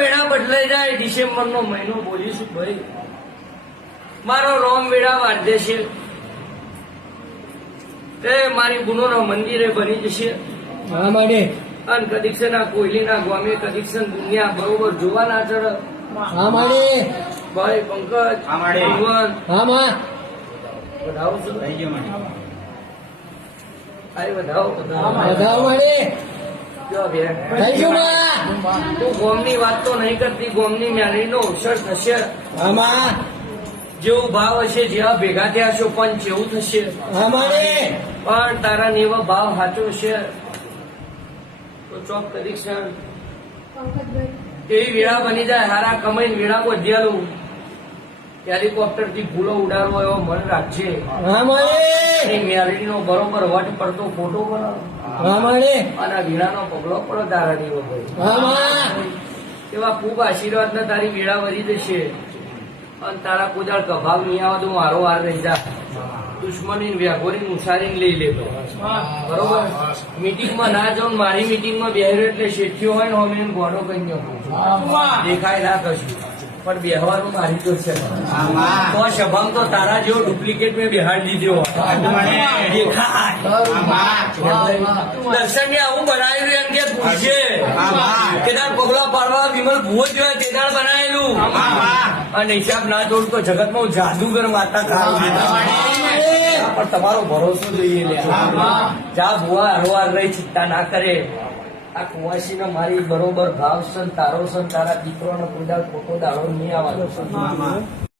વેળા બદલાઈ જાય. ડિસેમ્બર નો મહિનો બોલીશું ભાઈ, મારો રોમ વેળા વાંધે છે તે મારી ગુનો મંદિરે બની જશે. અને કદીક છે ના કોયલી ના ગામે, કદીક છે દુનિયા બરોબર જોવા ના ચડે. ભાઈ પંકજ વધાવો છો, વધાવો. તું ગોમની વાત તો નહીં કરતી, ગોમની મેળવી નો અવસર થશે. જેવું ભાવ હશે, જેવા ભેગા થયા છો પણ જેવું થશે. પણ તારા નેવા ભાવ સાચો છે તો ચોક કરી એવી વેળા બની જાય. હારા કમાઈને વેળા બધ્યાલું હેલિકોપ્ટર થી ભૂલો ઉડાડવો એવો મન રાખજે. મેરડી નો બરોબર વટ પડતો ફોટો બનાવો અને વીણાનો પગલો પડો તારા ની એવા ખૂબ આશીર્વાદ ને તારી વેળા વધી જશે. અને તારા કુદાળ કભાવ નહીં આવે તો મારો વાર રહી જા. દુશ્મની વ્યાગોરી ઉછારીને લઈ લેતો બરોબર. મીટિંગમાં ના જાઉં, મારી મીટિંગમાં બેહ્યો એટલે શેઠિયો હોય ને અમે ગોડો કઈ દેખાય ના કશું, પણ બેહવાનું મારી તો છે. તો શભામ તો તારા જેવો ડુપ્લિકેટ મેં બેહાડી દીધો દેખાય. દર્શન ને આવું બનાવેલું એમ કે પૂછે કે તાર પગલા પાડવા વિમલ ભૂવો જોયા તે દાળ બનાવેલું. અને હિસાબ ના જોડ તો જગતમાં જાદુગર માતા પણ તમારો ભરોસો જોઈએ. જા ભુવા હરવાર રહી ચિંતા ના કરે. આ કુવાસી ને મારી બરોબર ભાવ છે, તારો છે, તારા દીકરો ને કોઈ દાળ ખોટો દાડો નહીં આવવાનો.